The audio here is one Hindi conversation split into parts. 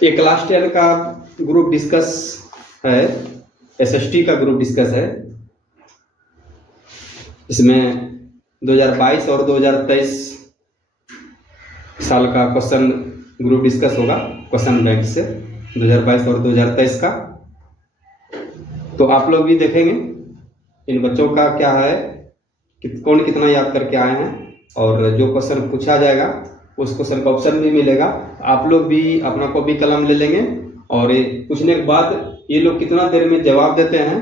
ये क्लास 10 का ग्रुप डिस्कस है, एसएसटी का ग्रुप डिस्कस है। इसमें 2022 और 2023 साल का क्वेश्चन ग्रुप डिस्कस होगा, क्वेश्चन बैंक से 2022 और 2023 का। तो आप लोग भी देखेंगे इन बच्चों का क्या है कि कौन कितना याद करके आए हैं, और जो क्वेश्चन पूछा जाएगा उस क्वेश्चन का ऑप्शन भी मिलेगा। आप लोग भी अपना कॉपी कलम ले लेंगे और ये पूछने के बाद ये लोग कितना देर में जवाब देते हैं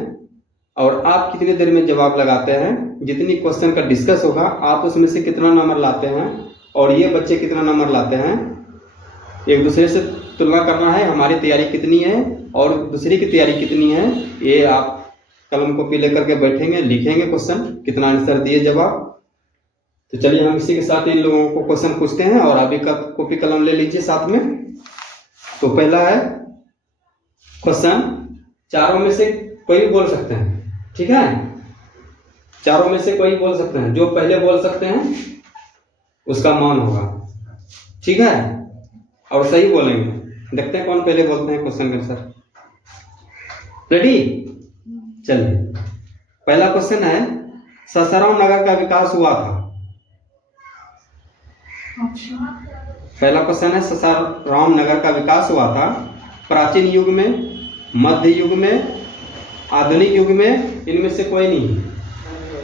और आप कितनी देर में जवाब लगाते हैं, जितनी क्वेश्चन का डिस्कस होगा आप उसमें से कितना नंबर लाते हैं और ये बच्चे कितना नंबर लाते हैं, एक दूसरे से तुलना करना है। हमारी तैयारी कितनी है और दूसरे की तैयारी कितनी है, ये आप कलम कॉपी लेकर के बैठेंगे, लिखेंगे क्वेश्चन, कितना आंसर दिए जवाब। तो चलिए हम इसी के साथ इन लोगों को क्वेश्चन पूछते हैं और अभी का कॉपी कलम ले लीजिए साथ में। तो पहला है क्वेश्चन, चारों में से कोई भी बोल सकते हैं, ठीक है? चारों में से कोई बोल सकते हैं, जो पहले बोल सकते हैं उसका मान होगा, ठीक है? और सही बोलेंगे। देखते हैं कौन पहले बोलते हैं क्वेश्चन का आंसर। रेडी? चलिए, पहला क्वेश्चन है, सासाराम नगर का विकास हुआ था। पहला क्वेश्चन है, सासाराम नगर का विकास हुआ था प्राचीन युग में, मध्य युग में, आधुनिक युग में, इनमें से कोई नहीं।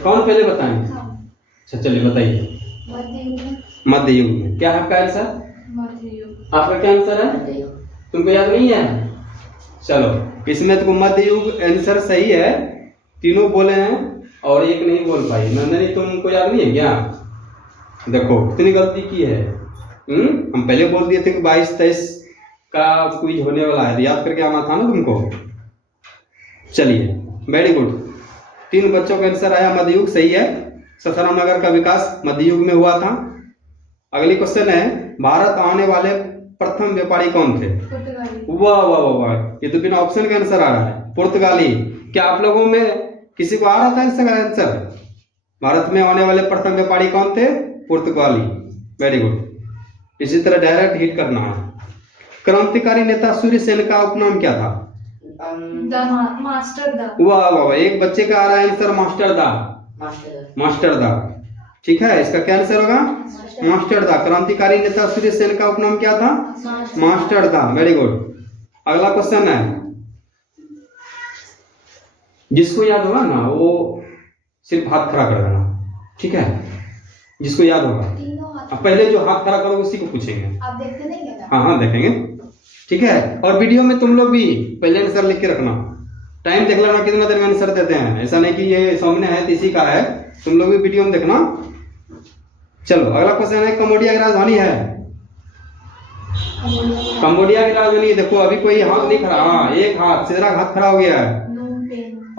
कौन पहले बताएंगे? अच्छा चलिए बताइए। मध्य युग में। क्या आपका आंसर? मध्य युग। आपका क्या आंसर है? तुमको याद नहीं है? चलो, इसमें तो मध्य युग आंसर सही है, तीनों बोले हैं और एक नहीं बोल पाई। नंदनी तुमको याद नहीं है क्या? देखो कितनी गलती की है। हम पहले बोल दिए थे कि 22-23 का क्विज होने वाला है, याद करके आना था ना तुमको। चलिए, वेरी गुड, 3 बच्चों का आंसर आया मध्य युग, सही है। सासाराम नगर का विकास मध्य युग में हुआ था। अगली क्वेश्चन है, भारत आने वाले प्रथम व्यापारी कौन थे? वाह वाह वाह वाह, ये तो बिना ऑप्शन का आंसर आ रहा है, पुर्तगाली। क्या आप लोगों में किसी को आ रहा था इसका आंसर? भारत में आने वाले प्रथम व्यापारी कौन थे? पुर्तगाली। Very good. इसी तरह डायरेक्ट हिट करना है। क्रांतिकारी नेता सूर्य सेन का उपनाम क्या था? मास्टर दा। वाह वाह, एक बच्चे का आ रहा है आंसर मास्टर दा। मास्टर दा, ठीक है, इसका क्या आंसर होगा? मास्टर दा। क्रांतिकारी नेता सूर्य सेन का उपनाम क्या था? मास्टर दा। Very good. अगला क्वेश्चन है, जिसको याद होगा ना वो सिर्फ हाथ खड़ा कर देना, ठीक है? जिसको याद होगा। अब पहले जो हाथ खड़ा करोगे उसी को पूछेंगे। आप देखते नहीं है? हाँ देखेंगे, ठीक है। और वीडियो में तुम लोग भी पहले आंसर लिख के रखना, टाइम देख लेना कितना देर में आंसर देते हैं। ऐसा नहीं कि ये सामने है तो इसी का है, तुम लोग भी वीडियो में देखना। चलो, अगला क्वेश्चन है, कंबोडिया की राजधानी है? कंबोडिया की राजधानी, देखो अभी कोई हाथ नहीं खड़ा, हाँ एक हाथ, सीधा हाथ खड़ा हो गया है,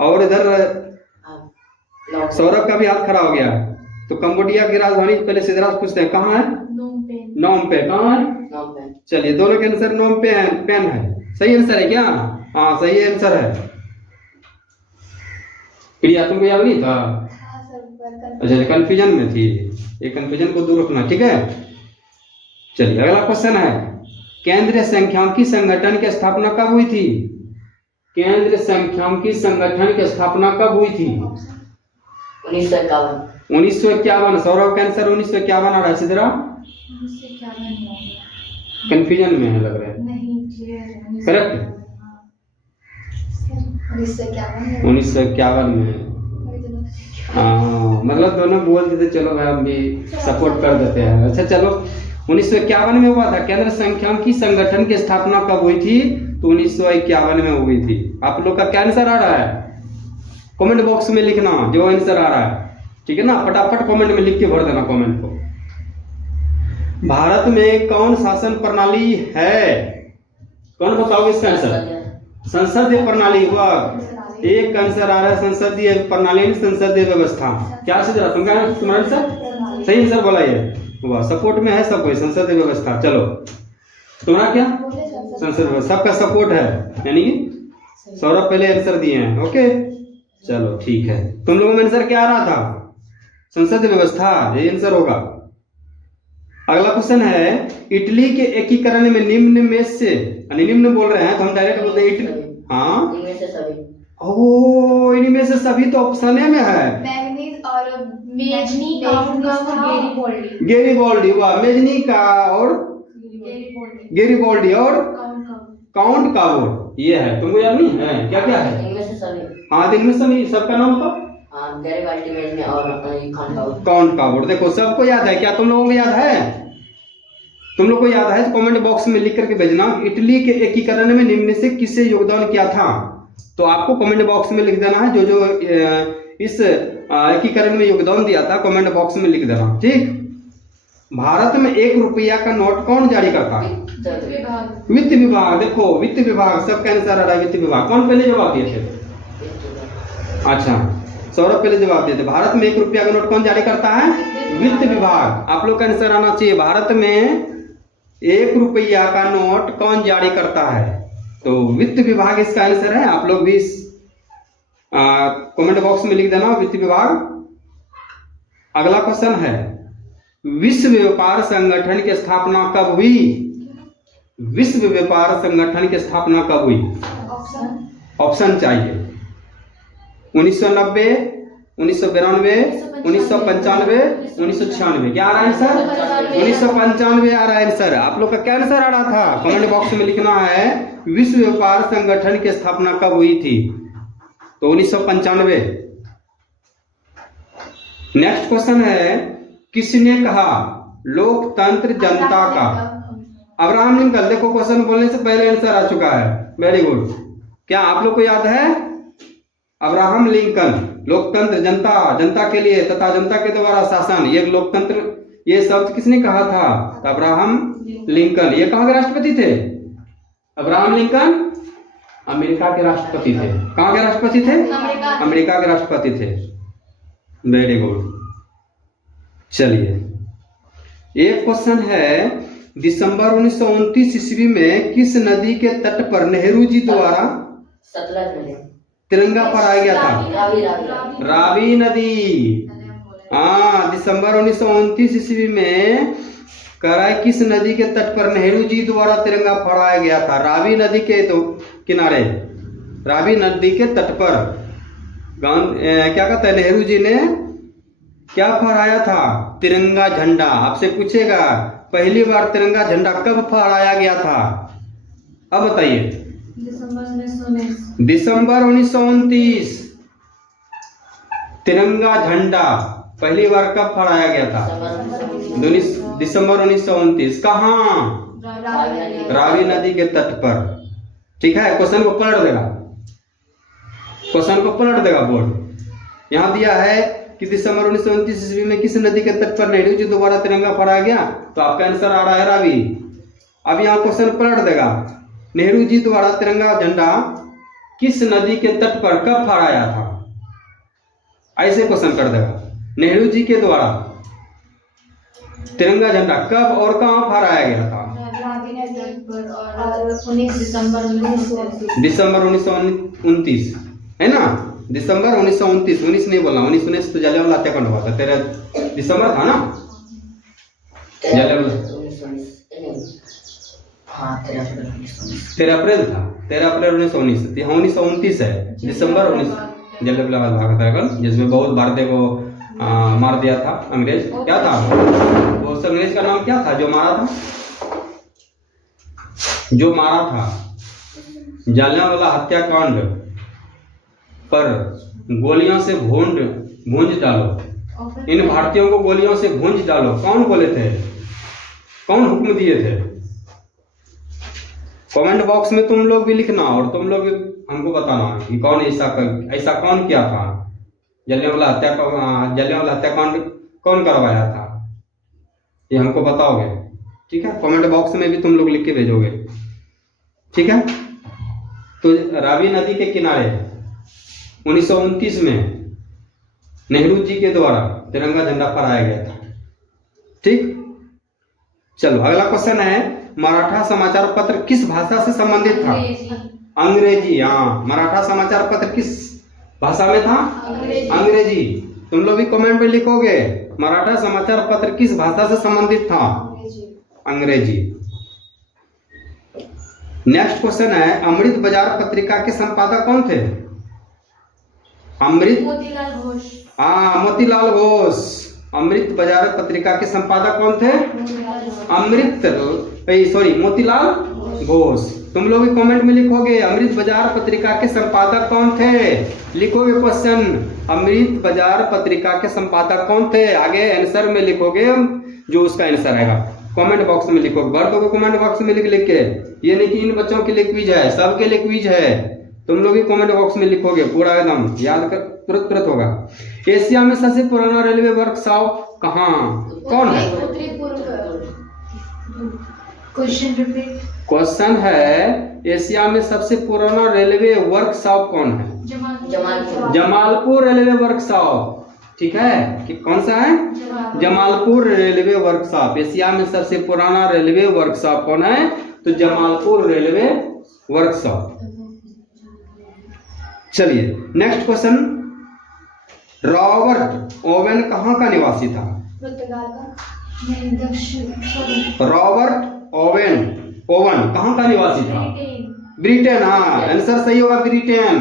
और इधर सौरभ का भी हाथ खड़ा हो गया है। तो कंबोडिया की राजधानी पहले सिद्धराज पूछते हैं, कहाँ है? नोम पे। कहाँ है? चलिए, दोनों के आंसर नोम पे पेन है। सही आंसर है क्या? हाँ सही आंसर है। प्रिया तुमको याद नहीं था? अच्छा, कंफ्यूजन में थी, ये कंफ्यूजन को दूर रखना, ठीक है? चलिए, अगला क्वेश्चन है, केंद्रीय सांख्यिकी संगठन की स्थापना कब हुई थी? केंद्रीय सांख्यिकी संगठन की स्थापना कब हुई थी? 1951। सौरभ का आंसर 1951 आ रहा है। सिद्धरा कंफ्यूजन में है लग रहा है। करेक्ट, 1951 में। हाँ, मतलब दोनों बोल देते, चलो भाई हम भी सपोर्ट कर देते हैं। अच्छा चलो, 1951 में हुआ था। केंद्र सांख्यिकी संगठन की स्थापना कब हुई थी? तो 1951 में हुई थी। आप लोग का क्या आंसर आ रहा है? कमेंट बॉक्स में लिखना जो आंसर आ रहा है, ठीक है ना? फटाफट कमेंट में लिख के भर देना कमेंट को। भारत में कौन शासन प्रणाली है? कौन बताओगे इसका आंसर? संसदीय प्रणाली। हुआ, एक आंसर आ रहा है, संसदीय प्रणाली, संसदीय व्यवस्था। क्या सिद्धरा तुम्हारा आंसर? सही आंसर बोला ये। हुआ, सपोर्ट में है सब कोई, संसदीय व्यवस्था। चलो, तुम्हारा क्या? संसद व्यवस्था, सबका सपोर्ट है, यानी कि सौरभ पहले आंसर दिए हैं। ओके, चलो ठीक है। तुम लोगों में आंसर क्या आ रहा था? संसदीय व्यवस्था, ये आंसर होगा। अगला क्वेश्चन है, इटली के एकीकरण में निम्न में से, यानी निम्न बोल रहे हैं तो हम डायरेक्ट बोलते हैं इटली। हाँ, इनमें से सभी। ओ, इनमें से सभी तो ऑप्शन ए में है। मैग्नीज और मेजनी गेरिबोल्डी। गेरिबोल्डी, वाह, मेजनी का और गेरिबोल्डी और काउंट कावोर, ये है। तुमको याद नहीं है? क्या क्या है? इनमें से सभी। हाँ, इनमें से नहीं, सबका नाम बताओ। गैरिबाल्डी, मेजनी और काउंट कावोर। देखो सबको याद है क्या? तुम लोगों को याद है? तुम लोग को याद है तो कमेंट बॉक्स में लिख करके भेजना, इटली के एकीकरण में निम्न से किससे योगदान किया था। तो आपको कमेंट बॉक्स में लिख देना है जो जो इस एकीकरण में योगदान दिया था, कमेंट बॉक्स में लिख देना, ठीक। भारत में 1 रुपया का नोट कौन जारी करता है? वित्त विभाग। देखो वित्त विभाग, सबका आंसर आ रहा है वित्त विभाग। कौन पहले जवाब दिए थे? अच्छा, सौरभ पहले जवाब दिए थे। भारत में 1 रुपया का नोट कौन जारी करता है? वित्त विभाग। आप लोग का आंसर आना चाहिए, भारत में 1 रुपया का नोट कौन जारी करता है? तो वित्त विभाग इसका आंसर है। आप लोग भी कमेंट बॉक्स में लिख देना वित्त विभाग। अगला क्वेश्चन है, विश्व व्यापार संगठन की स्थापना कब हुई? विश्व व्यापार संगठन की स्थापना कब हुई? ऑप्शन चाहिए। 1990, 1992, 1995, 1996। क्या आ रहा है आंसर? 1995 आ रहा है आंसर। आप लोग का क्या आंसर आ रहा था? कमेंट बॉक्स में लिखना है विश्व व्यापार संगठन की स्थापना कब हुई थी? तो 1995। नेक्स्ट क्वेश्चन है, किसने कहा लोकतंत्र जनता का? Abraham Lincoln. देखो क्वेश्चन बोलने से पहले आंसर आ चुका है। Very good. क्या आप लोग को याद है? अब्राहम लिंकन, लोकतंत्र जनता, जनता के लिए तथा जनता के द्वारा शासन, ये लोकतंत्र, ये शब्द किसने कहा था? Abraham Lincoln. ये कहाँ के राष्ट्रपति थे? अब्राहम लिंकन अमेरिका के राष्ट्रपति थे। कहाँ के राष्ट्रपति थे? अमेरिका के राष्ट्रपति थे। Very good. चलिए, एक क्वेश्चन है, दिसंबर 1929 ईस्वी में किस नदी के तट पर नेहरू जी द्वारा तिरंगा फहराया गया था? रावी नदी। हाँ, दिसंबर 1929 ईस्वी में कराए किस नदी के तट पर नेहरू जी द्वारा तिरंगा फहराया गया था? रावी नदी के तो किनारे, रावी नदी के तट पर क्या कहते हैं, नेहरू जी ने क्या फहराया था? तिरंगा झंडा। आपसे पूछेगा पहली बार तिरंगा झंडा कब फहराया गया था? अब बताइए। दिसंबर 1929 तिरंगा झंडा पहली बार कब फहराया गया था? दिसंबर 1929। कहाँ? रावी नदी के तट पर। ठीक है, क्वेश्चन को पलट देगा, क्वेश्चन को पलट देगा बोर्ड। यहाँ दिया है कि दिसंबर 1929 ईस्वी में किस नदी के तट पर नेहरू जी द्वारा तिरंगा फहराया गया, तो आपका आंसर आ रहा है रावी। अब यहाँ क्वेश्चन पलट देगा, नेहरू जी द्वारा तिरंगा झंडा किस नदी के तट पर कब फहराया था? ऐसे क्वेश्चन कर देगा, नेहरू जी के द्वारा तिरंगा झंडा कब और कहाँ फहराया गया था? दिसंबर 1929 है ना, दिसंबर 1929। 19 नहीं बोलना, 19 तो जलियांवाला हत्याकांड हुआ था। 13 दिसंबर था ना जलियांवाला? 13 अप्रैल था, 13 अप्रैल 1919। यहाँ 1929 है, दिसंबर 19 जलियांवाला बाग हत्याकांड, जिसमें बहुत भारतीय को मार दिया था अंग्रेज। क्या था वो उस अंग्रेज का नाम? क्या था जो मारा था? जो मारा था जलियांवाला हत्याकांड पर गोलियों से भूंज डालो, इन भारतीयों को गोलियों से भूंज डालो, कौन बोले थे? कौन हुक्म दिए थे? कमेंट बॉक्स में तुम लोग भी लिखना और तुम लोग हमको बताना कि कौन ऐसा कौन किया था? जलियांवाला हत्याकांड कौन करवाया था? ये हमको बताओगे, ठीक है? कमेंट बॉक्स में भी तुम लोग लिख के भेजोगे, ठीक है? तो रावी नदी के किनारे 1929 में नेहरू जी के द्वारा तिरंगा झंडा फहराया गया था, ठीक। चलो अगला क्वेश्चन है, मराठा समाचार पत्र किस भाषा से संबंधित था? अंग्रेजी। हाँ, मराठा समाचार पत्र किस भाषा में था? अंग्रेजी। तुम लोग भी कमेंट में लिखोगे मराठा समाचार पत्र किस भाषा से संबंधित था? अंग्रेजी। नेक्स्ट क्वेश्चन है, अमृत बाजार पत्रिका के संपादक कौन थे? अमृत मोतीलाल घोष। हाँ, मोतीलाल घोष। अमृत बाजार पत्रिका के संपादक कौन थे? मोतीलाल घोष। तुम लोग भी कमेंट में लिखोगे अमृत बाजार पत्रिका के संपादक कौन थे, लिखोगे क्वेश्चन अमृत बाजार पत्रिका के संपादक कौन थे, आगे आंसर में लिखोगे जो उसका आंसर आएगा। कमेंट बॉक्स में लिखोगे, भर दोगे कमेंट बॉक्स में लिख के। ये नहीं कि इन बच्चों के लिए क्विज है, सबके लिए क्विज है। तुम लोग भी कमेंट बॉक्स में लिखोगे, पूरा एकदम याद कर, तुरंत होगा। एशिया में सबसे पुराना रेलवे वर्कशॉप कहाँ कौन है? उत्तरी पूर्व। Question repeat. क्वेश्चन है, एशिया में सबसे पुराना रेलवे वर्कशॉप कौन है? जमालपुर। Jamalpur railway workshop. ठीक है, कि कौन सा है? Jamalpur railway workshop. एशिया में सबसे पुराना रेलवे वर्कशॉप कौन है? तो जमालपुर रेलवे वर्कशॉप। चलिए नेक्स्ट क्वेश्चन, रॉबर्ट ओवेन कहाँ का निवासी था? पुर्तगाल का। नहीं, दक्षिण। रॉबर्ट ओवन कहाँ का निवासी था? ब्रिटेन। हाँ, आंसर सही होगा, ब्रिटेन।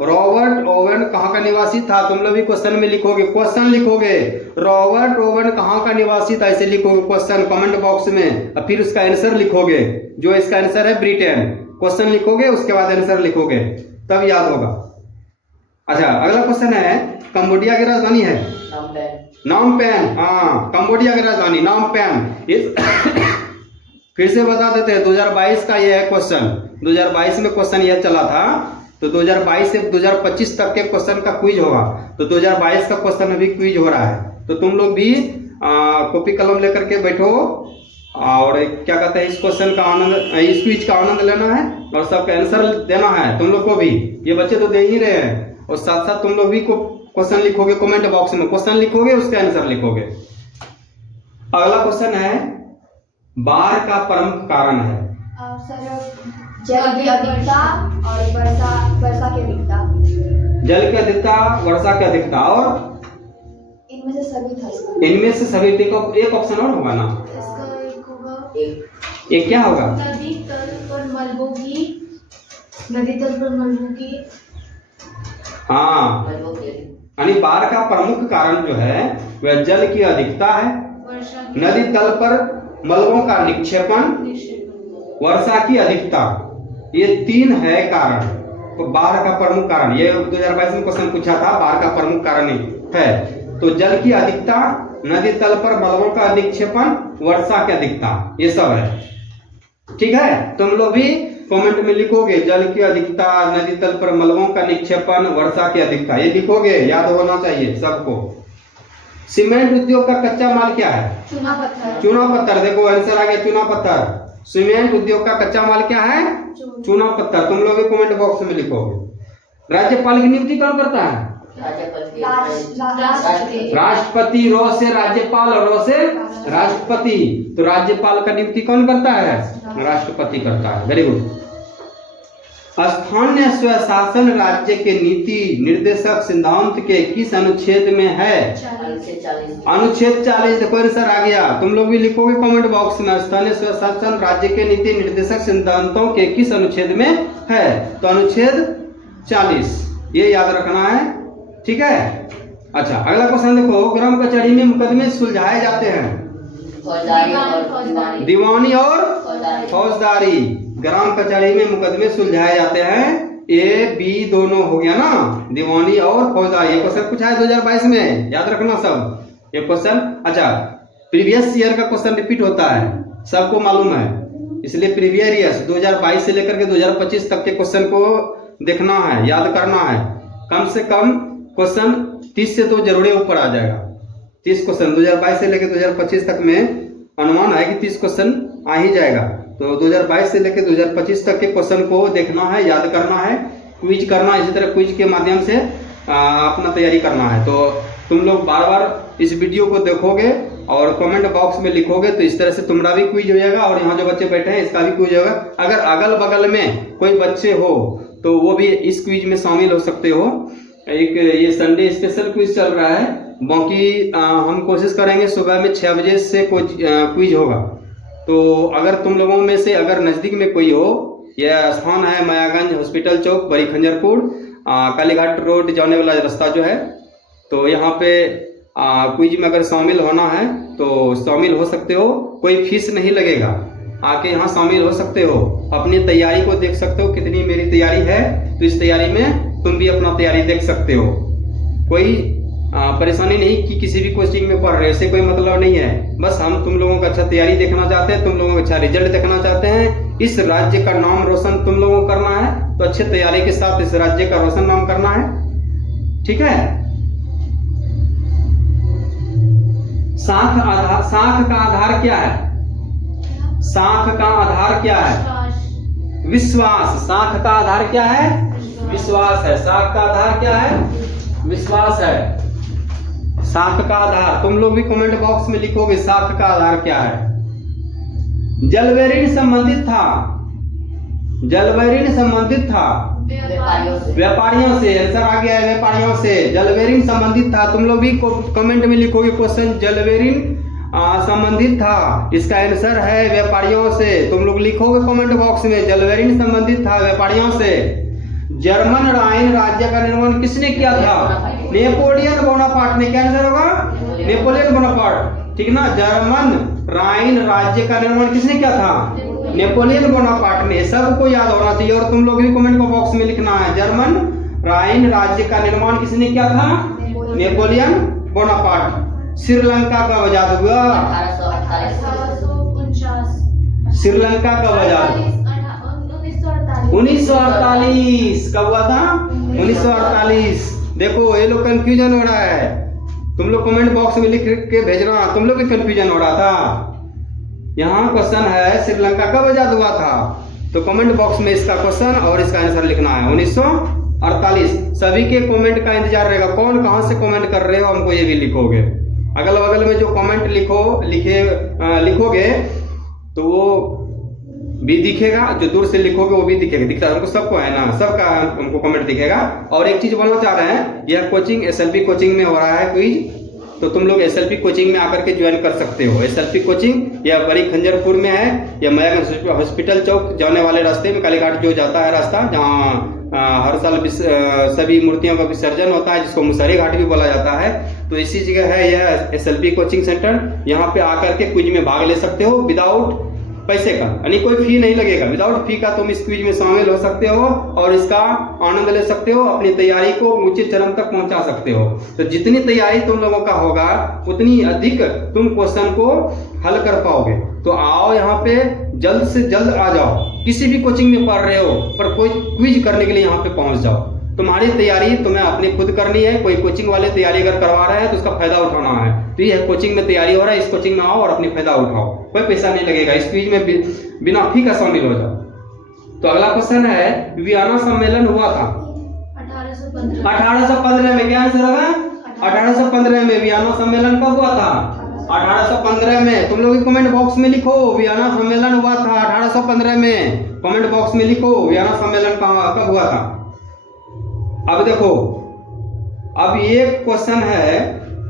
रॉबर्ट ओवन कहाँ का निवासी था? तुम लोग भी क्वेश्चन में लिखोगे, क्वेश्चन लिखोगे रॉबर्ट ओवन कहाँ का निवासी था, ऐसे लिखोगे क्वेश्चन कमेंट बॉक्स में, और फिर उसका आंसर लिखोगे। जो इसका आंसर है ब्रिटेन, क्वेश्चन लिखोगे उसके बाद आंसर लिखोगे, तब याद होगा। अच्छा, अगला क्वेश्चन है, कंबोडिया की राजधानी है? नाम पेन। हाँ, कंबोडिया की राजधानी नाम पेन। फिर से बता देते हैं, 2022 का ये है क्वेश्चन। 2022 में क्वेश्चन यह चला था, तो 2022 से 2025 तक के क्वेश्चन का क्विज होगा। तो 2022 का क्वेश्चन अभी क्विज हो रहा है, तो तुम लोग भी कॉपी कलम लेकर के बैठो और क्या कहते हैं, इस क्वेश्चन का आनंद, इस क्विज का आनंद लेना है और सबका आंसर देना है तुम लोग को भी। ये बच्चे तो दे ही रहे हैं, और साथ साथ तुम लोग भी क्वेश्चन लिखोगे कमेंट बॉक्स में, क्वेश्चन लिखोगे उसका आंसर लिखोगे। अगला क्वेश्चन है, बाढ़ का प्रमुख कारण है? जल की अधिकता और वर्षा की अधिकता। जल की अधिकता, वर्षा की अधिकता, और इनमें से सभी था। इनमें से सभी। एक ऑप्शन और होगा ना, इसका एक होगा, एक क्या होगा? नदी तल पर मलबों की। हाँ, यानी बाढ़ का प्रमुख कारण जो है वह जल की अधिकता है, नदी तल पर मलबों का निक्षेपण, वर्षा की अधिकता, ये तीन है कारण। तो बाढ़ का प्रमुख कारण, ये 2022 में क्वेश्चन पूछा था, बाढ़ का प्रमुख कारण है तो जल की अधिकता, नदी तल पर मलबों का निक्षेपण, वर्षा की अधिकता, ये सब है। ठीक है, तुम लोग भी कमेंट में लिखोगे जल की अधिकता, नदी तल पर मलबों का निक्षेपण, वर्षा की अधिकता, ये लिखोगे, याद होना चाहिए सबको। सीमेंट उद्योग का कच्चा माल क्या है? चूना पत्थर। चूना पत्थर। देखो आंसर आ गया, चूना पत्थर। सीमेंट उद्योग का कच्चा माल क्या है? चूना पत्थर। तुम लोग भी कमेंट बॉक्स में लिखोगे। राज्यपाल की नियुक्ति कौन करता है? राष्ट्रपति। रो से राज्यपाल और रो से राष्ट्रपति। तो राज्यपाल का नियुक्ति कौन करता है? राष्ट्रपति करता है। Very good. स्थानीय स्वशासन राज्य के नीति निर्देशक सिद्धांत के किस अनुच्छेद में है? अनुच्छेद 40। देखो आंसर आ गया। तुम लोग भी लिखोगे कमेंट बॉक्स में, स्थानीय स्वशासन राज्य के नीति निर्देशक सिद्धांतों के किस अनुच्छेद में है? तो अनुच्छेद 40, ये याद रखना है। ठीक है। अच्छा, अगला क्वेश्चन देखो, ग्राम कचहरी में मुकदमे सुलझाए जाते हैं? दीवानी और फौजदारी। ग्राम कचहरी में मुकदमे सुलझाए जाते हैं, ए बी दोनों हो गया ना, दीवानी और फौजदारी। ये क्वेश्चन पूछा है 2022 में, याद रखना सब ये क्वेश्चन। अच्छा, प्रीवियस ईयर का क्वेश्चन रिपीट होता है, सबको मालूम है, इसलिए प्रीवियस ईयर 2022 से लेकर के 2025 तक के क्वेश्चन को देखना है, याद करना है। कम से कम क्वेश्चन 30 से तो जरूर ऊपर आ जाएगा। 30 क्वेश्चन 2022 से लेकर 2025 तक में अनुमान है कि 30 क्वेश्चन आ ही जाएगा। तो 2022 से लेकर 2025 तक के क्वेश्चन को देखना है, याद करना है, क्विज करना है। इसी तरह क्विज के माध्यम से अपना तैयारी करना है। तो तुम लोग बार बार इस वीडियो को देखोगे और कमेंट बॉक्स में लिखोगे, तो इस तरह से तुम्हारा भी क्विज हो जाएगा और यहाँ जो बच्चे बैठे हैं इसका भी क्विज होगा। अगर अगल बगल में कोई बच्चे हो तो वो भी इस क्विज में शामिल हो सकते हो। एक ये संडे स्पेशल क्विज चल रहा है, बाकी हम कोशिश करेंगे सुबह में 6 बजे से कोई क्विज होगा, तो अगर तुम लोगों में से अगर नज़दीक में कोई हो, यह स्थान है मायागंज हॉस्पिटल चौक, बड़ी खंजरपुर, कालीघाट रोड जाने वाला रास्ता जो है। तो यहाँ पे क्विज में अगर शामिल होना है तो शामिल हो सकते हो, कोई फीस नहीं लगेगा, आके यहाँ शामिल हो सकते हो, अपनी तैयारी को देख सकते हो कितनी मेरी तैयारी है, तो इस तैयारी में तुम भी अपना तैयारी देख सकते हो। कोई परेशानी नहीं कि किसी भी कोचिंग में पढ़ रहे हो, ऐसे कोई मतलब नहीं है। बस हम तुम लोगों का अच्छा तैयारी देखना चाहते हैं, तुम लोगों का अच्छा रिजल्ट देखना चाहते हैं, इस राज्य का नाम रोशन तुम लोगों को करना है, तो अच्छे तैयारी के साथ इस राज्य का रोशन नाम करना है। ठीक है। शाख का आधार क्या है? शाख का आधार क्या है? विश्वास। शाख का आधार क्या है? विश्वास है। शाख का आधार क्या है? विश्वास है। शाख का आधार तुम लोग भी कमेंट बॉक्स में लिखोगे शाख का आधार क्या है। जलवैरिण संबंधित था, जलवैरिण संबंधित था व्यापारियों से। आंसर आ गया है व्यापारियों से। जलवैरिण संबंधित था, तुम लोग भी कमेंट में लिखोगे क्वेश्चन जलवैरिण संबंधित था, इसका आंसर है व्यापारियों से। तुम लोग लिखोगे कमेंट बॉक्स में जलवैरिण संबंधित था व्यापारियों से। जर्मन राइन राज्य का निर्माण किसने किया था? नेपोलियन बोनापार्ट ने। क्या आंसर होगा? Napoleon Bonaparte. ठीक ना। जर्मन राइन राज्य का निर्माण किसने किया था? नेपोलियन बोनापार्ट ने। सबको याद होना चाहिए और तुम लोग भी कमेंट बॉक्स में लिखना है जर्मन राइन राज्य का निर्माण किसने किया था? Napoleon Bonaparte. श्रीलंका कब आजाद हुआ? 1849। श्रीलंका कब आजाद? 1948। कब हुआ था? 1948। देखो ये लोग कंफ्यूजन हो रहा है, तुम लोग कमेंट बॉक्स में लिख के भेजना, तुम लोग भी कंफ्यूजन हो रहा था। यहाँ क्वेश्चन है श्रीलंका कब आजाद हुआ था, तो कमेंट बॉक्स में इसका क्वेश्चन और इसका आंसर लिखना है 1948। सभी के कमेंट का इंतजार रहेगा, कौन कहाँ से कमेंट कर रहे हो हमको ये भी लिखोगे। अगल बगल में जो कमेंट लिखोगे तो वो भी दिखेगा, जो दूर से लिखोगे वो भी दिखेगा। दिखता है हमको, सबको है ना, सबका हमको कमेंट दिखेगा। और एक चीज बोलना चाह रहे हैं, यह कोचिंग एसएलपी कोचिंग में हो रहा है क्विज, तो तुम लोग एसएलपी कोचिंग में आकर के ज्वाइन कर सकते हो। एसएलपी कोचिंग यह बड़ी खंजरपुर में है, यह मायागंज हॉस्पिटल चौक जाने वाले रास्ते में, कालीघाट जो जाता है रास्ता, जहाँ हर साल सभी मूर्तियों का विसर्जन होता है, जिसको मुसहरी घाट भी बोला जाता है। तो इसी जगह है यह एसएलपी कोचिंग सेंटर। यहाँ पे आकर के क्विज में भाग ले सकते हो विदाउट पैसे का, यानी कोई फी नहीं लगेगा। विदाउट फी का तुम इस क्विज में शामिल हो सकते हो और इसका आनंद ले सकते हो, अपनी तैयारी को ऊंचे चरम तक पहुंचा सकते हो। तो जितनी तैयारी तुम लोगों का होगा उतनी अधिक तुम क्वेश्चन को हल कर पाओगे। तो आओ यहाँ पे जल्द से जल्द आ जाओ। किसी भी कोचिंग में पढ़ रहे हो पर कोई क्विज करने के लिए यहाँ पे पहुंच जाओ। तुम्हारी तैयारी तुम्हें अपनी खुद करनी है, कोई कोचिंग वाले तैयारी अगर करवा रहे हैं तो उसका फायदा उठाना है। तो ये कोचिंग में तैयारी हो रहा है, इस कोचिंग में आओ और अपनी फायदा उठाओ, कोई पैसा नहीं लगेगा। इस क्विज में बिना फी का शामिल हो जाओ। तो अगला क्वेश्चन है, वियना सम्मेलन हुआ था 1815 में। क्या आंसर होगा? 1815 में वियना सम्मेलन कब हुआ था? 1815 में। तुम लोग कमेंट बॉक्स में लिखो वियना सम्मेलन हुआ था 1815 में। कमेंट बॉक्स में लिखो वियना सम्मेलन कब हुआ था। अब देखो, अब ये क्वेश्चन है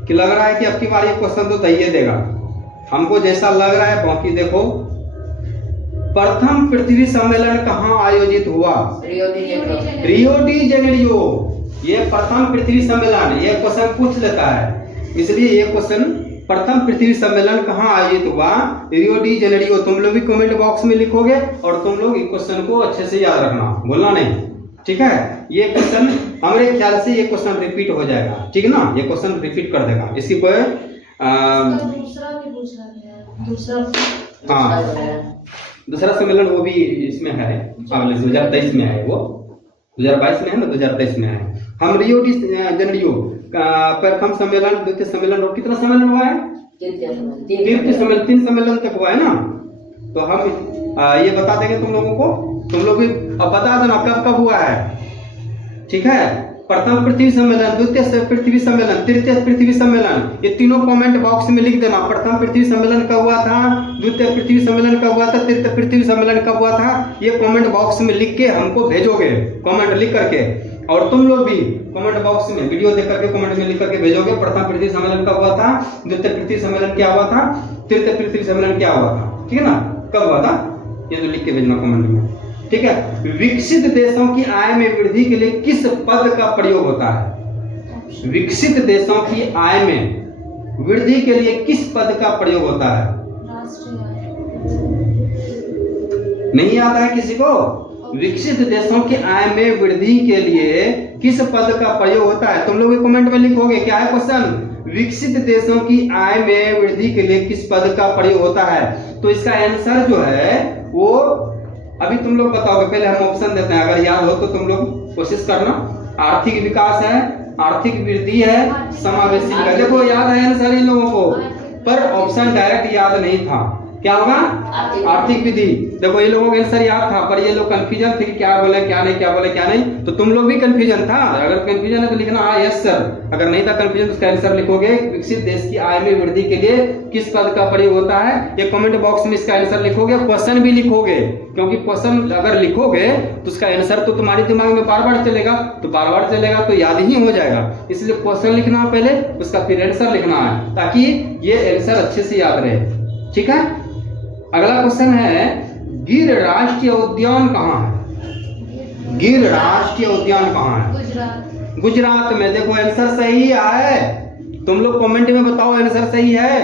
कि लग रहा है कि अब की बार ये क्वेश्चन तो दे देगा हमको, जैसा लग रहा है। बाकी देखो, प्रथम पृथ्वी सम्मेलन कहाँ आयोजित हुआ? Rio de Janeiro. ये प्रथम पृथ्वी सम्मेलन, ये क्वेश्चन पूछ लेता है, इसलिए ये क्वेश्चन प्रथम पृथ्वी सम्मेलन कहाँ आयोजित हुआ? Rio de Janeiro. तुम लोग भी कमेंट बॉक्स में लिखोगे और तुम लोग इस क्वेश्चन को अच्छे से याद रखना, भूलना नहीं, ठीक है। ये क्वेश्चन हमारे ख्याल से ये क्वेश्चन रिपीट हो जाएगा, ठीक है ना। ये क्वेश्चन रिपीट कर देगा, इसकी कोई दूसरा भी पूछ रहा है। दूसरा सम्मेलन वो भी इसमें है, अगले 2023 में है, वो 2022 में है ना, 2023 में है। हम रियो डी जेनेरियो प्रथम सम्मेलन, द्वितीय सम्मेलन और कितना सम्मेलन हुआ है? तृतीय सम्मेलन, 3 सम्मेलन तक हुआ है ना। तो हम ये बता देंगे तुम लोगों को, तुम लोग भी अब बता देना कब कब हुआ है, ठीक है। प्रथम पृथ्वी सम्मेलन, द्वितीय पृथ्वी सम्मेलन, तृतीय पृथ्वी सम्मेलन, ये तीनों कमेंट बॉक्स में लिख देना। प्रथम पृथ्वी सम्मेलन कब हुआ था, द्वितीय पृथ्वी सम्मेलन कब हुआ था, तृतीय पृथ्वी सम्मेलन कब हुआ था, ये कमेंट बॉक्स में लिख के हमको भेजोगे, कमेंट लिख करके। और तुम लोग भी कमेंट बॉक्स में वीडियो देख करके कमेंट में लिख करके भेजोगे, प्रथम पृथ्वी सम्मेलन कब हुआ था, द्वितीय पृथ्वी सम्मेलन क्या हुआ था, तृतीय पृथ्वी सम्मेलन क्या हुआ था। ठीक है ना, कब हुआ था ये तो लिख के भेजना कमेंट में, ठीक है। विकसित देशों की आय में वृद्धि के लिए किस पद का प्रयोग होता है? विकसित देशों की आय में वृद्धि के लिए किस पद का प्रयोग होता है? नहीं आता है किसी को? विकसित देशों की आय में वृद्धि के लिए किस पद का प्रयोग होता है? तुम लोग कमेंट में लिखोगे क्या है क्वेश्चन, विकसित देशों की आय में वृद्धि के लिए किस पद का प्रयोग होता है? तो इसका आंसर जो है वो अभी तुम लोग बताओगे, पहले हम ऑप्शन देते हैं, अगर याद हो तो तुम लोग कोशिश करना। आर्थिक विकास है, आर्थिक वृद्धि है, समावेशी विकास। देखो याद है आंसर इन लोगों को, पर ऑप्शन डायरेक्ट याद नहीं था। क्या होगा? आर्थिक विधि। देखो ये लोगों का आंसर याद था, पर ये लोग कंफ्यूजन थे कि क्या बोले क्या नहीं, क्या बोले क्या नहीं। तो तुम लोग भी कंफ्यूजन था, अगर कंफ्यूजन है तो लिखना हाँ यस सर, अगर नहीं था कंफ्यूजन तो उसका आंसर लिखोगे। विकसित देश की आय में वृद्धि के लिए किस पद का प्रयोग होता है, ये कमेंट बॉक्स में इसका आंसर लिखोगे, क्वेश्चन भी लिखोगे, क्योंकि क्वेश्चन अगर लिखोगे तो उसका आंसर तो तुम्हारे दिमाग में बार बार चलेगा, तो बार बार चलेगा तो याद ही हो जाएगा। इसलिए क्वेश्चन लिखना है पहले, उसका फिर आंसर लिखना है, ताकि ये आंसर अच्छे से याद रहे, ठीक है। अगला क्वेश्चन है, गिर राष्ट्रीय उद्यान कहाँ है? गिर राष्ट्रीय उद्यान कहाँ है? गुजरात। गुजरात में। देखो आंसर सही है, तुम लोग कमेंट में बताओ आंसर सही है।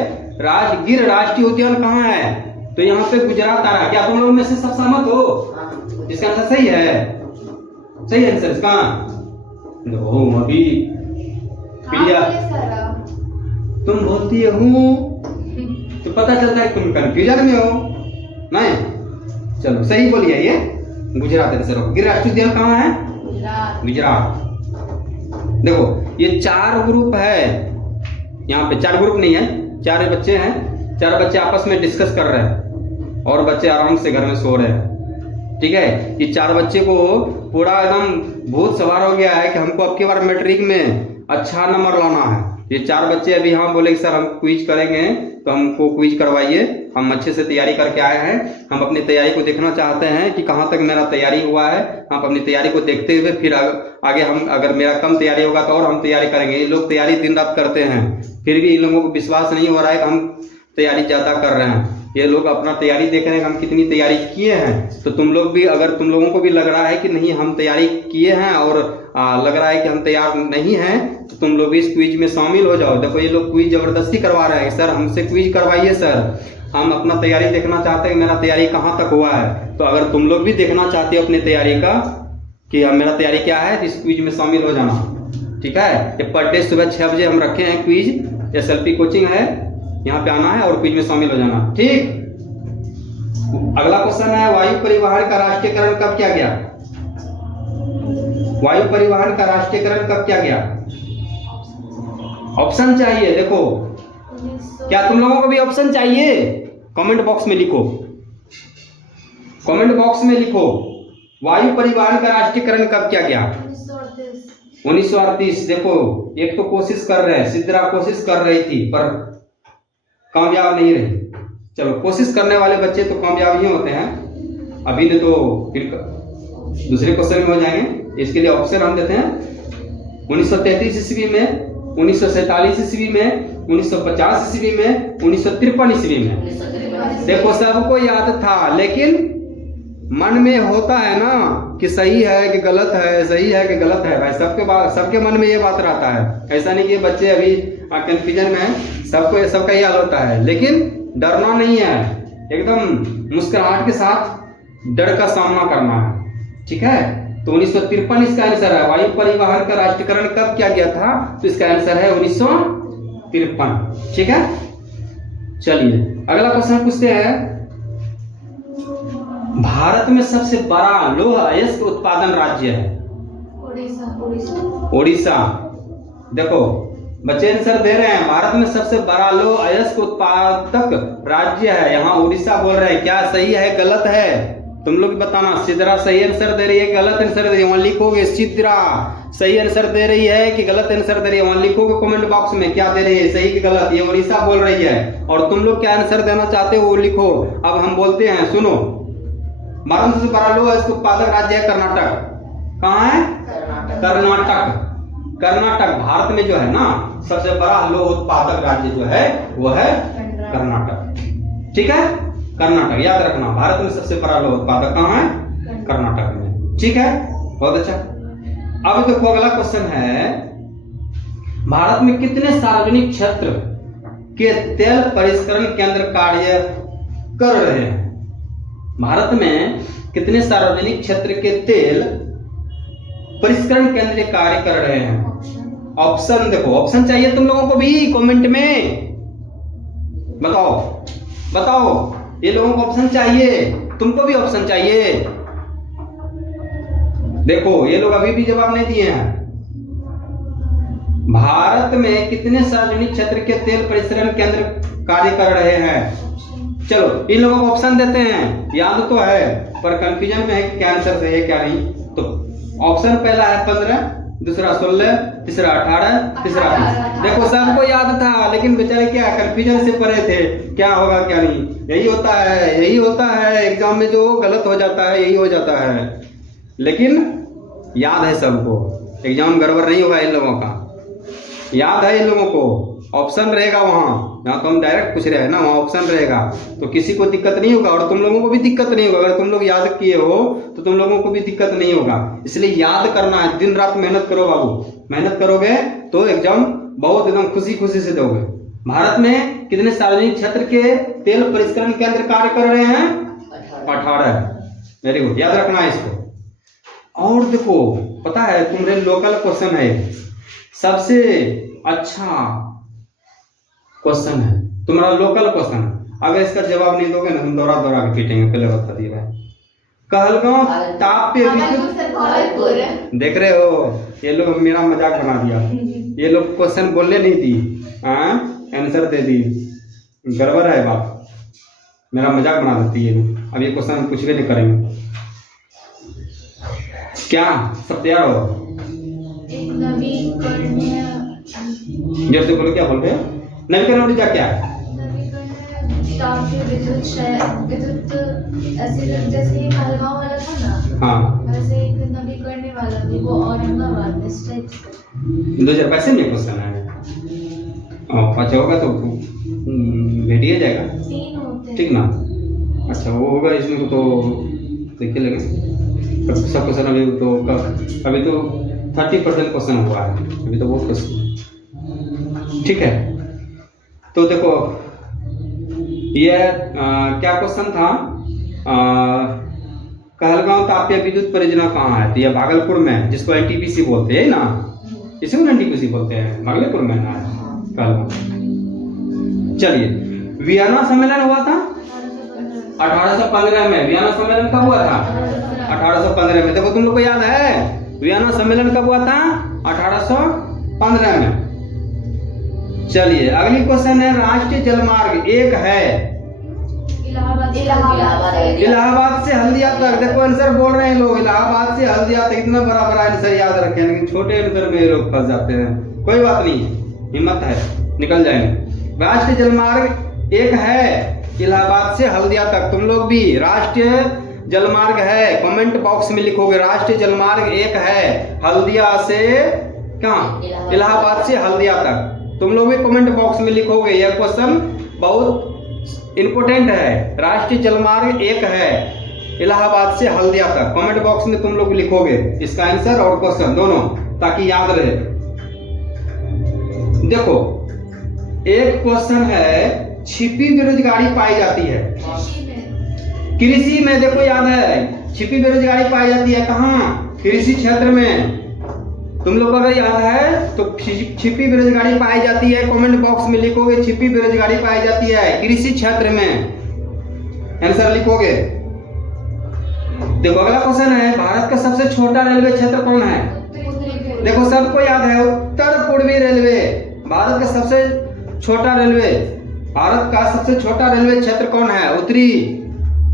गिर राष्ट्रीय उद्यान कहाँ है? तो यहाँ पे गुजरात आ रहा है। क्या तुम लोग में से सब सहमत हो? इसका आंसर सही है, सही आंसर इसका। देखो अभी प्रिया तुम बोलती हूँ तो पता चलता है तुम कंफ्यूजन में हो, नहीं? चलो सही बोलिए, ये गुजरात आंसर हो। गिर राष्ट्रीय उद्यान कहाँ है? गुजरात। देखो ये 4 ग्रुप है, यहाँ पे 4 ग्रुप नहीं है, 4 बच्चे हैं, 4 बच्चे आपस में डिस्कस कर रहे हैं और बच्चे आराम से घर में सो रहे हैं, ठीक है। ये 4 बच्चे को पूरा एकदम भूत सवार हो गया है कि हमको अब की बार मैट्रिक में अच्छा नंबर लाना है। ये 4 बच्चे अभी हाँ बोले कि सर हम क्विज करेंगे, तो हमको क्विज करवाइए, हम अच्छे से तैयारी करके आए हैं, हम अपनी तैयारी को देखना चाहते हैं कि कहाँ तक मेरा तैयारी हुआ है। हम अपनी तैयारी को देखते हुए फिर आगे हम, अगर मेरा कम तैयारी होगा तो और हम तैयारी करेंगे। ये लोग तैयारी दिन रात करते हैं, फिर भी इन लोगों को विश्वास नहीं हो रहा है कि हम तैयारी ज़्यादा कर रहे हैं। ये लोग अपना तैयारी देख रहे हैं कि हम कितनी तैयारी किए हैं। तो तुम लोग भी, अगर तुम लोगों को भी लग रहा है कि नहीं हम तैयारी किए हैं और लग रहा है कि हम तैयार नहीं हैं, तो तुम लोग भी इस क्विज में शामिल हो जाओ। देखो ये लोग क्विज जबरदस्ती करवा रहे हैं, सर हमसे क्विज करवाइए सर, हम अपना तैयारी देखना चाहते हैं, मेरा तैयारी कहाँ तक हुआ है। तो अगर तुम लोग भी देखना चाहते हो अपनी तैयारी का कि मेरा तैयारी क्या है, तो इस क्विज में शामिल हो जाना, ठीक है। ये पर डे सुबह 6 बजे हम रखे हैं क्विज, SLP कोचिंग है, यहाँ पे आना है और क्विज में शामिल हो जाना, ठीक। अगला क्वेश्चन है, वायु परिवहन का राष्ट्रीयकरण कब किया गया? वायु परिवहन का राष्ट्रीयकरण कब किया गया? ऑप्शन चाहिए। देखो क्या तुम लोगों को भी ऑप्शन चाहिए? कमेंट बॉक्स में लिखो, कमेंट बॉक्स में लिखो, वायु परिवहन का राष्ट्रीयकरण कब किया गया? 1938। देखो एक तो कोशिश कर रहे हैं, सिद्रा कोशिश कर रही थी पर कामयाब नहीं रही। चलो कोशिश करने वाले बच्चे तो कामयाब ही होते हैं। अभी ने तो फिर दूसरे क्वेश्चन में हो जाएंगे, इसके लिए ऑप्शन हम देते हैं। 1933 ईस्वी में, 1947 ईस्वी में, 1950 ईस्वी में, 1953 ईस्वी में। देखो सबको याद था, लेकिन मन में होता है ना कि सही है कि गलत है, सही है कि गलत है। भाई सबके मन में ये बात रहता है। ऐसा नहीं कि बच्चे अभी कंफ्यूजन में है, सबका ये हाल होता है। लेकिन डरना नहीं है, एकदम मुस्कुराहट के साथ डर का सामना करना है, ठीक है। तो 1953 इसका आंसर है। वायु परिवहन का राष्ट्रीयकरण कब किया गया था? तो इसका आंसर है 1953, ठीक है। चलिए अगला क्वेश्चन पूछते हैं, भारत में सबसे बड़ा लौह अयस्क उत्पादन राज्य है? ओडिशा। देखो बच्चे आंसर दे रहे हैं, भारत में सबसे बड़ा लौह अयस्क उत्पादक राज्य है, यहाँ उड़ीसा बोल रहे हैं। क्या सही है गलत है? तुम लोग बताना। सिद्रा सही आंसर दे रही है, गलत आंसर दे रही है, वहां लिखोगे। सिद्रा सही आंसर दे रही है कि गलत आंसर दे रही है, वहां लिखोगे कमेंट बॉक्स में क्या दे रही है, सही कि गलत। ये उड़ीसा बोल रही है और तुम लोग क्या आंसर देना चाहते हो वो लिखो। अब हम बोलते हैं, सुनो, भारत में सबसे बड़ा लौह अयस्क उत्पादक राज्य है कर्नाटक। कहाँ है? कर्नाटक। कर्नाटक भारत में जो है ना सबसे बड़ा लौह उत्पादक राज्य जो है वो है कर्नाटक, ठीक है। कर्नाटक, याद रखना भारत में सबसे बड़ा लौह उत्पादक कहाँ है? कर्नाटक में। ठीक है, बहुत अच्छा। अब देखो अगला क्वेश्चन है, भारत में कितने सार्वजनिक क्षेत्र के तेल परिष्करण केंद्र कार्य कर रहे हैं? भारत में कितने सार्वजनिक क्षेत्र के तेल परिष्करण केंद्र कार्य कर रहे हैं? ऑप्शन देखो, ऑप्शन चाहिए तुम लोगों को भी, कमेंट में बताओ बताओ, ये लोगों को ऑप्शन चाहिए, तुमको भी ऑप्शन चाहिए। देखो ये लोग अभी भी जवाब नहीं दिए हैं। भारत में कितने सार्वजनिक क्षेत्र के तेल परिष्करण केंद्र कार्य कर रहे हैं? चलो इन लोगों को ऑप्शन देते हैं, याद तो है पर कंफ्यूजन में है कि क्या आंसर सही है क्या नहीं। तो ऑप्शन पहला है 15, दूसरा 16, तीसरा 18, तीसरा 20। देखो सबको याद था लेकिन बेचारे क्या कंफ्यूजन से परे थे, क्या होगा क्या नहीं। यही होता है एग्जाम में जो गलत हो जाता है, यही हो जाता है। लेकिन याद है सबको, एग्जाम गड़बड़ नहीं होगा इन लोगों का, याद है इन लोगों को। ऑप्शन रहेगा वहाँ, जहाँ तो हम डायरेक्ट पूछ रहे हैं ना, वहाँ ऑप्शन रहेगा, तो किसी को दिक्कत नहीं होगा और तुम लोगों को भी दिक्कत नहीं होगा। अगर तुम लोग याद किए हो तो तुम लोगों को भी दिक्कत नहीं होगा। इसलिए याद करना है, दिन रात मेहनत करो बाबू, मेहनत करोगे तो एग्जाम बहुत एकदम खुशी खुशी से दोगे। भारत में कितने सार्वजनिक क्षेत्र के तेल परिष्करण केंद्र कार्य कर रहे हैं? 18। वेरी गुड, याद रखना है इसको। और देखो पता है तुम्हारे लोकल क्वेश्चन है, सबसे अच्छा क्वेश्चन है तुम्हारा लोकल क्वेश्चन। अगर इसका जवाब नहीं दोगे ना तुम दोहरा दोहरा के पीटेंगे, पहले बता दिए भाई। कहलगांव ताप्य विद्युत, देख रहे हो ये लोग मेरा मजाक बना दिया, ये लोग क्वेश्चन बोलने नहीं दी, आंसर दे दी, गड़बड़ है बात, मेरा मजाक बना देती है। अब ये क्वेश्चन कुछ भी नहीं करेंगे। क्या सब तैयार हो? एक नवीकरणीय, जैसे बोलो, क्या बोल रहे हैं? नवीकरण ऊर्जा क्या है? नवीकरणीय तापीय विद्युत ऐसे जैसे ये कहलगांव वाला था ना, हाँ, वैसे एक नवीकरणीय वाला भी, वो औरंगाबाद में स्टेट 2025 में क्वेश्चन है। अच्छा होगा तो भेट ही जाएगा, 3 होते हैं। ठीक ना? अच्छा वो होगा इसमें तो देखिए लगे सब क्वेश्चन अभी तो 30% क्वेश्चन हुआ है, अभी तो बहुत क्वेश्चन। ठीक है, तो देखो ये क्या क्वेश्चन था, कहलगांव ताप्य विद्युत परियोजना कहाँ है? तो यह भागलपुर में है, जिसको एनटीपीसी बोलते हैं ना, इसी को एनटीपीसी बोलते हैं, भागलपुर में ना है कहलगांव। चलिए, वियना सम्मेलन हुआ था 1815 में। वियना सम्मेलन कब हुआ था? 1815 में। देखो तुम लोग को याद है वियना सम्मेलन कब हुआ था? 1815 में। चलिए अगली क्वेश्चन है, राष्ट्रीय जलमार्ग एक है इलाहाबाद से हल्दिया तक। देखो आंसर बोल रहे हैं लोग, इलाहाबाद से हल्दिया तक, इतना बड़ा बड़ा आंसर याद रखे हैं, लेकिन छोटे आंसर में लोग फंस जाते हैं। कोई बात नहीं, हिम्मत है, निकल जाएंगे। राष्ट्रीय जलमार्ग एक है इलाहाबाद से हल्दिया तक। तुम लोग भी राष्ट्रीय जलमार्ग है, कमेंट बॉक्स में लिखोगे राष्ट्रीय जलमार्ग एक है हल्दिया से कहाँ? इलाहाबाद से हल्दिया तक। तुम लोग भी कमेंट बॉक्स में लिखोगे, यह क्वेश्चन बहुत इंपोर्टेंट है। राष्ट्रीय जलमार्ग एक है इलाहाबाद से हल्दिया तक। कमेंट बॉक्स में तुम लोग लिखोगे इसका आंसर और क्वेश्चन दोनों, ताकि याद रहे। देखो एक क्वेश्चन है, छिपी बेरोजगारी पाई जाती है कृषि में। देखो याद है छिपी बेरोजगारी पाई जाती है कहाँ? कृषि क्षेत्र में। तुम लोग को अगर याद है तो छिपी बेरोजगारी पाई जाती है, कमेंट बॉक्स में लिखोगे छिपी बेरोजगारी पाई जाती है कृषि क्षेत्र में, आंसर लिखोगे। देखो अगला क्वेश्चन है, भारत का सबसे छोटा रेलवे क्षेत्र कौन है? देखो सबको याद है उत्तर पूर्वी रेलवे। भारत का सबसे छोटा रेलवे, भारत का सबसे छोटा रेलवे क्षेत्र कौन है? उत्तरी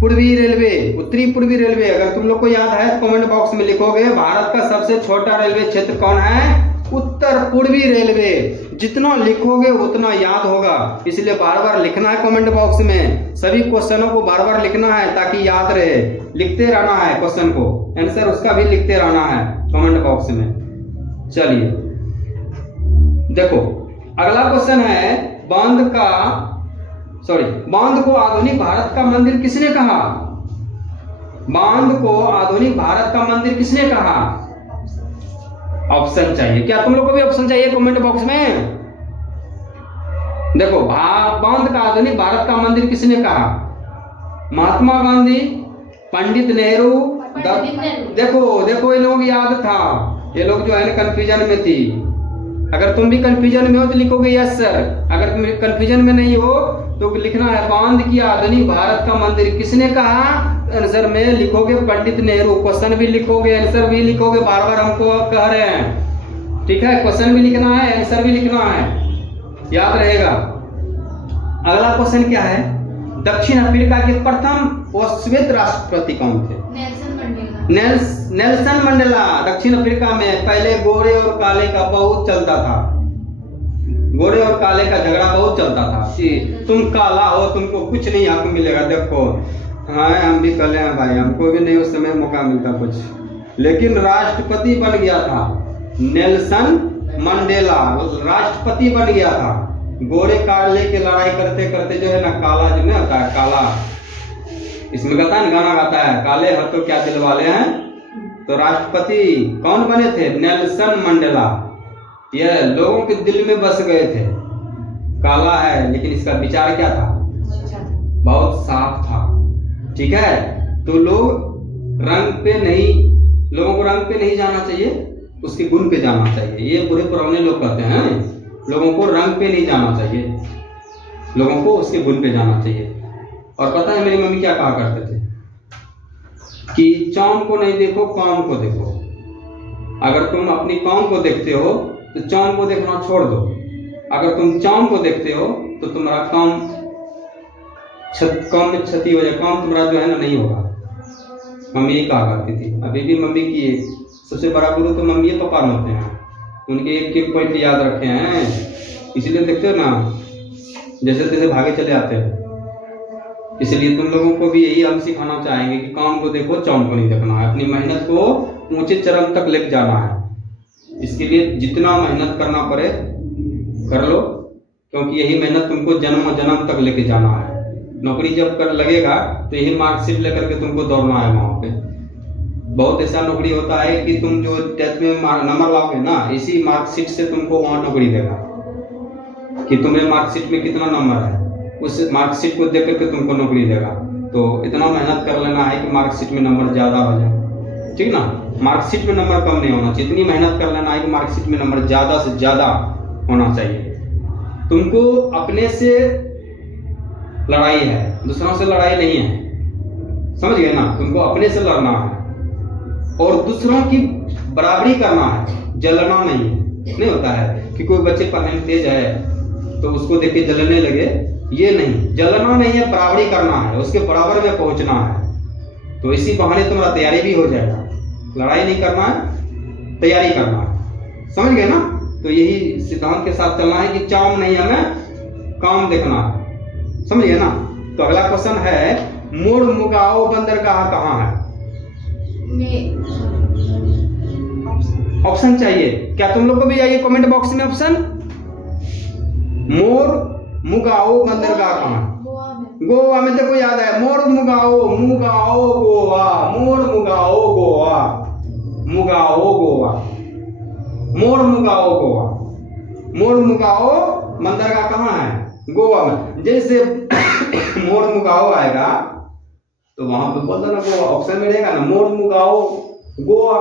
पूर्वी रेलवे, उत्तरी पूर्वी रेलवे। अगर तुम लोग को याद है तो कमेंट बॉक्स में लिखोगे भारत का सबसे छोटा रेलवे क्षेत्र कौन है? उत्तर पूर्वी रेलवे। जितना लिखोगे उतना याद होगा, इसलिए बार बार लिखना है कमेंट बॉक्स में। सभी क्वेश्चनों को बार बार लिखना है ताकि याद रहे, लिखते रहना है क्वेश्चन को, आंसर उसका भी लिखते रहना है कमेंट बॉक्स में। चलिए देखो अगला क्वेश्चन है, बांध का सॉरी, बांध को आधुनिक भारत का मंदिर किसने कहा? बांध को आधुनिक भारत का मंदिर किसने कहा? ऑप्शन चाहिए। क्या तुम लोग को भी ऑप्शन चाहिए कमेंट बॉक्स में? देखो, बांध का आधुनिक भारत का मंदिर किसने कहा? महात्मा गांधी, पंडित नेहरू, देखो ये लोग याद था, ये लोग जो है ना कंफ्यूजन में थी। अगर तुम भी कंफ्यूजन में हो तो लिखोगे यस सर, अगर तुम कंफ्यूजन में नहीं हो तो लिखना है बांध की आधुनिक भारत का मंदिर किसने कहा। आंसर में लिखोगे पंडित नेहरू, क्वेश्चन भी लिखोगे, आंसर भी लिखोगे, बार बार हमको कह रहे हैं, ठीक है। क्वेश्चन भी लिखना है, आंसर भी लिखना है, याद रहेगा। अगला क्वेश्चन क्या है? दक्षिण अफ्रीका के प्रथम व श्वेत राष्ट्रपति कौन थे? Nelson Mandela. दक्षिण अफ्रीका में पहले गोरे और काले का बहुत चलता था, गोरे और काले का झगड़ा बहुत चलता था कि तुम काला हो, तुमको कुछ नहीं हक मिलेगा। देखो, हाँ हम भी काले हैं भाई, हमको भी नहीं उस समय मौका मिलता कुछ, लेकिन राष्ट्रपति बन गया था नेल्सन मंडेला, राष्ट्रपति बन गया था। गोरे काले की लड़ाई करते करते जो है ना, काला जो नहीं होता है, काला, इसमें गाता है, गाना गाता है, काले हाथों क्या दिल वाले हैं। तो राष्ट्रपति कौन बने थे? Nelson Mandela. ये लोगों के दिल में बस गए थे। काला है लेकिन इसका विचार क्या था? बहुत साफ था, ठीक है। तो लोग रंग पे नहीं, लोगों को रंग पे नहीं जाना चाहिए, उसके गुण पे जाना चाहिए। ये बुरे पुराने लोग कहते हैं लोगों को रंग पे नहीं जाना चाहिए, लोगों को उसके गुण पे जाना चाहिए। और पता है मेरी मम्मी क्या कहा करते थे कि चाँद को नहीं देखो, काम को देखो। अगर तुम अपनी काम को देखते हो तो चाँद को देखना छोड़ दो, अगर तुम चाँद को देखते हो तो तुम्हारा काम में क्षति हो जाए, काम तुम्हारा जो है ना नहीं होगा। मम्मी ये कहा करती थी। अभी भी मम्मी की सबसे बड़ा गुरु तो मम्मी पापा होते हैं, उनके एक एक पॉइंट याद रखे हैं, इसलिए देखते हो ना जैसे तैसे भागे चले आते हैं। इसलिए तुम लोगों को भी यही हम सिखाना चाहेंगे कि काम को देखो, चाँद को नहीं देखना है। अपनी मेहनत को ऊंचे चरम तक लेके जाना है। इसके लिए जितना मेहनत करना पड़े कर लो, क्योंकि यही मेहनत तुमको जन्म जन्म तक लेके जाना है। नौकरी जब कर लगेगा तो यही मार्कशीट लेकर के तुमको दौड़ना है वहाँ पे। बहुत ऐसा नौकरी होता है कि तुम जो टेस्ट में नंबर लाओगे ना, इसी मार्कशीट से तुमको वहाँ नौकरी देगा कि तुम्हारे मार्कशीट में कितना नंबर है, उस मार्कशीट को देख करके तुमको नौकरी देगा। तो इतना मेहनत कर लेना है कि मार्कशीट में नंबर ज़्यादा हो जाए, ठीक ना। मार्कशीट में नंबर कम नहीं होना चाहिए, इतनी मेहनत कर लेना है कि मार्कशीट में नंबर ज़्यादा से ज़्यादा होना चाहिए। तुमको अपने से लड़ाई है, दूसरों से लड़ाई नहीं है, समझ गए ना। तुमको अपने से लड़ना है और दूसरों की बराबरी करना है, जलना नहीं है। नहीं होता है कि कोई बच्चे पढ़ने में तेज है तो उसको देख के जलने लगे, ये नहीं, जलना नहीं है, बराबरी करना है, उसके बराबर में पहुंचना है। तो इसी बहाने तुम्हारा तैयारी भी हो जाएगा। लड़ाई नहीं करना है, तैयारी करना है, समझ गए ना। तो यही सिद्धांत के साथ चलना है कि चाम नहीं, हमें काम देखना है, समझ गए ना। तो अगला क्वेश्चन है, मोड़ मुगाओ बंदरगाह कहाँ है? ऑप्शन चाहिए। क्या तुम लोग को भी चाहिए कमेंट बॉक्स में ऑप्शन? मोर मुगाओ बंदरगाह कहाँ है? गोवा में। देखो याद है, मोर मुगाओ, मुगाओ गोवा, मोर मुगाओ गोवा, मुगाओ गोवा, मोर मुगाओ गोवा, मोर मुगाओ बंदरगाह कहाँ है? गोवा में। जैसे मोर मुगाओ आएगा तो वहां पे बोल देना गोवा, ऑप्शन में रहेगा ना, मोर मुगाओ गोवा,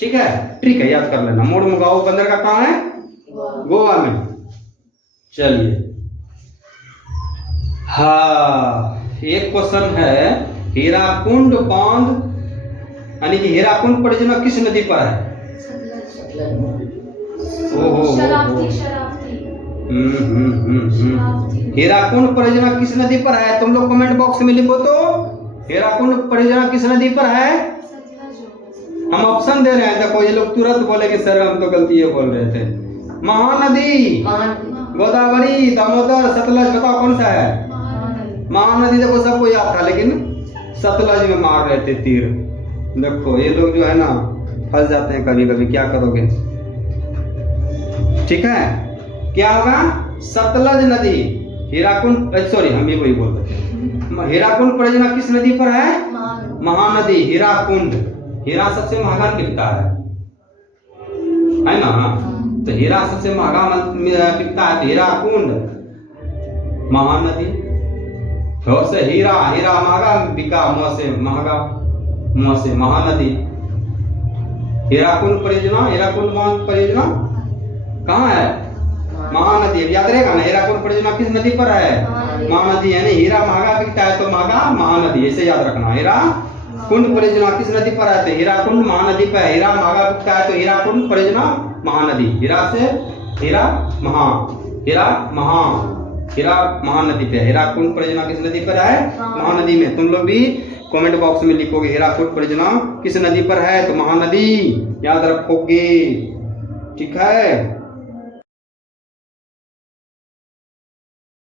ठीक है। ठीक है, याद कर लेना। मोर मुगाओ बंदरगाह कहाँ है? गोवा में। चलिए, हाँ, एक क्वेश्चन है, हीराकुंड बांध यानी कि हीराकुंड परियोजना किस नदी पर है? हीराकुंड परियोजना किस नदी पर है? तुम लोग कमेंट बॉक्स में लिखो तो। हीराकुंड परियोजना किस नदी पर है? हम ऑप्शन दे रहे हैं, देखो ये लोग तुरंत बोले कि सर हम तो गलती ये बोल रहे थे। महानदी, गोदावरी, दामोदर, सतलज, बताओ कौन सा है? महानदी। देखो सबको याद था, लेकिन सतलज में मार रहे थे तीर। देखो ये लोग जो है ना फंस जाते हैं कभी कभी, क्या करोगे, ठीक है। क्या होगा? सतलज नदी। हीराकुंड, सॉरी हम ये वही बोल रहे हैं। हीराकुंड परियोजना किस नदी पर है? महानदी। हीराकुंड, हीरा सबसे महंगा बिकता है ना, तो हीरा सबसे महंगा बिकता है, तो हीराकुंड महानदी। और से हीरा, हीरा महंगा बिका, मुँह से महंगा, मुँह से महानदी। हीराकुंड परियोजना, हीराकुंड परियोजना कहाँ है? महानदी। याद रहेगा ना, हीराकुंड परियोजना किस नदी पर है? महानदी। यानी हीरा महंगा बिकता है तो महंगा महानदी, ऐसे याद रखना। हीराकुंड परियोजना किस नदी पर है? तो हीराकुंड महानदी पर। हीरा महंगा बिकता है तो हीराकुंड परियोजना महानदी। हीरा से हीरा महानदी पे। हीराकुंड परियोजना किस नदी पर है? महानदी में। तुम लोग भी कमेंट बॉक्स में लिखोगे हीराकुंड परियोजना किस नदी पर है, तो महानदी याद रखोगे, ठीक है।